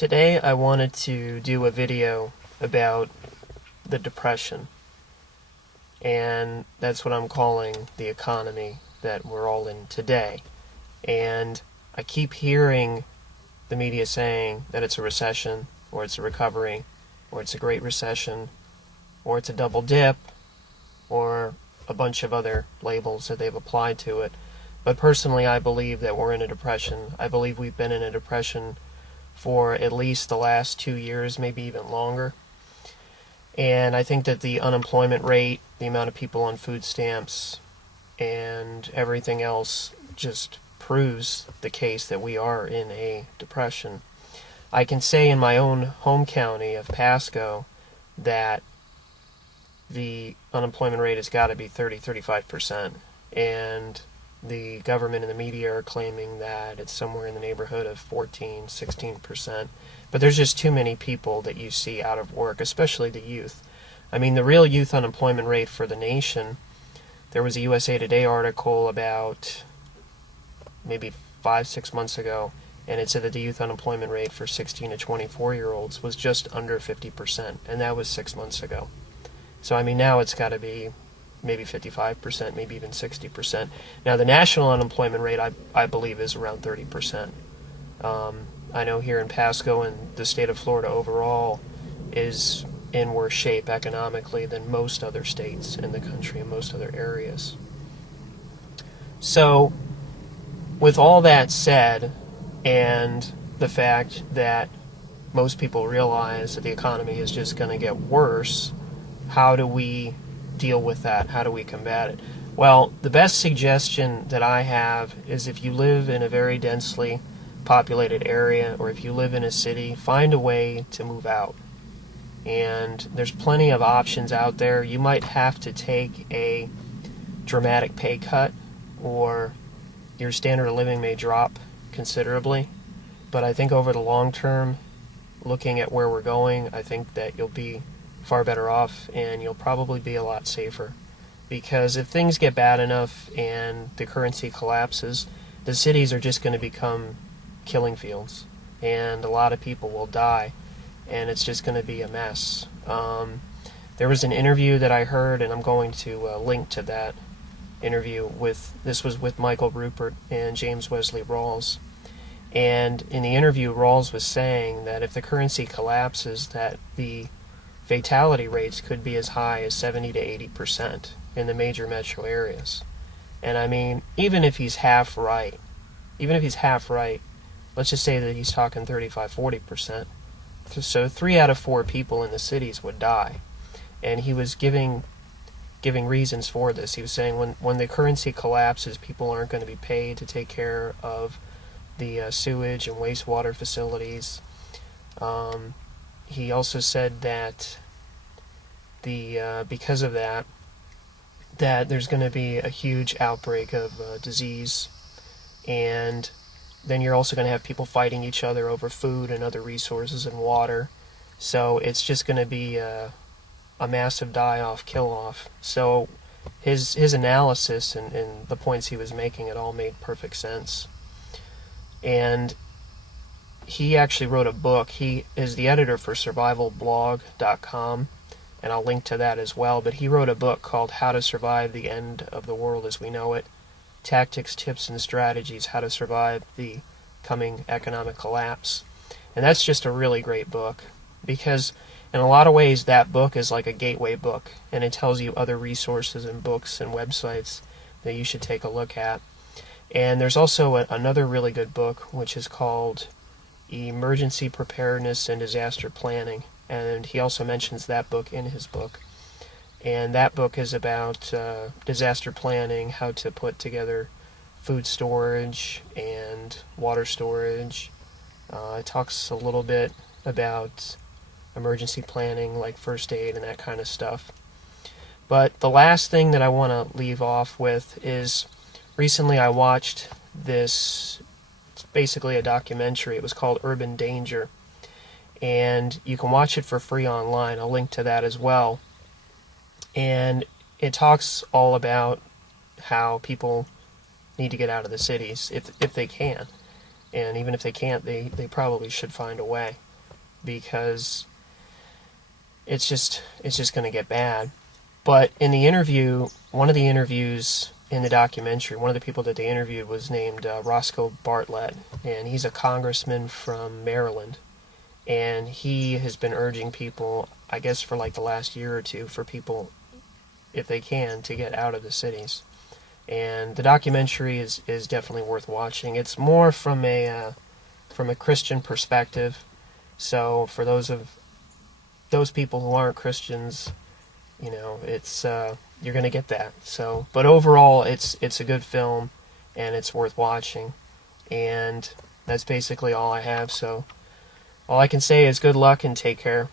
Today I wanted to do a video about the Depression, and that's what I'm calling the economy that we're all in today. And I keep hearing the media saying that it's a recession, or it's a recovery, or it's a great recession, or it's a double dip, or a bunch of other labels that they've applied to it. But personally, I believe that we're in a depression. I believe we've been in a depression for at least the last 2 years, maybe even longer. And I think that the unemployment rate, the amount of people on food stamps, and everything else just proves the case that we are in a depression. I can say in my own home county of Pasco that the unemployment rate has got to be 35%, and the government and the media are claiming that it's somewhere in the neighborhood of 16%. But there's just too many people that you see out of work, especially the youth. I mean, the real youth unemployment rate for the nation, there was a USA Today article about maybe 5-6 months ago, and it said that the youth unemployment rate for 16 to 24-year-olds was just under 50%, and that was 6 months ago. So, I mean, now it's got to be maybe 55%, maybe even 60%. Now, the national unemployment rate, I believe, is around 30%. I know here in Pasco and the state of Florida overall is in worse shape economically than most other states in the country and most other areas. So, with all that said, and the fact that most people realize that the economy is just going to get worse, how do we deal with that? How do we combat it? Well, the best suggestion that I have is if you live in a very densely populated area, or if you live in a city, find a way to move out. And there's plenty of options out there. You might have to take a dramatic pay cut, or your standard of living may drop considerably. But I think over the long term, looking at where we're going, I think that you'll be far better off, and you'll probably be a lot safer. Because if things get bad enough and the currency collapses, the cities are just going to become killing fields, and a lot of people will die, and it's just going to be a mess. There was an interview that I heard, and I'm going to link to that interview. This was with Michael Rupert and James Wesley Rawls. And in the interview, Rawls was saying that if the currency collapses, that the fatality rates could be as high as 70 to 80% in the major metro areas. And I mean, even if he's half right, let's just say that he's talking 35-40%. So 3 out of 4 people in the cities would die. And he was giving reasons for this. He was saying when the currency collapses, people aren't going to be paid to take care of the sewage and wastewater facilities. He also said that because of that there's going to be a huge outbreak of disease, and then you're also going to have people fighting each other over food and other resources and water. So it's just going to be a massive die-off, kill-off. So his analysis and the points he was making, it all made perfect sense. And he actually wrote a book. He is the editor for survivalblog.com, and I'll link to that as well. But he wrote a book called How to Survive the End of the World as We Know It, Tactics, Tips, and Strategies, How to Survive the Coming Economic Collapse. And that's just a really great book, because in a lot of ways that book is like a gateway book, and it tells you other resources and books and websites that you should take a look at. And there's also another really good book, which is called Emergency Preparedness and Disaster Planning, and he also mentions that book in his book. And that book is about disaster planning, how to put together food storage and water storage. It talks a little bit about emergency planning, like first aid and that kind of stuff. But the last thing that I want to leave off with is, recently I watched this, it's basically a documentary. It was called Urban Danger, and you can watch it for free online. I'll link to that as well. And it talks all about how people need to get out of the cities if they can. And even if they can't, they probably should find a way. because it's just going to get bad. But in the interview, one of the interviews in the documentary, one of the people that they interviewed was named Roscoe Bartlett, and he's a congressman from Maryland. And he has been urging people, I guess for like the last year or two, for people, if they can, to get out of the cities. And the documentary is definitely worth watching. It's more from a Christian perspective. So for those people who aren't Christians, you know, it's you're gonna get that. So, but overall, it's a good film, and it's worth watching. And that's basically all I have. So, all I can say is good luck and take care.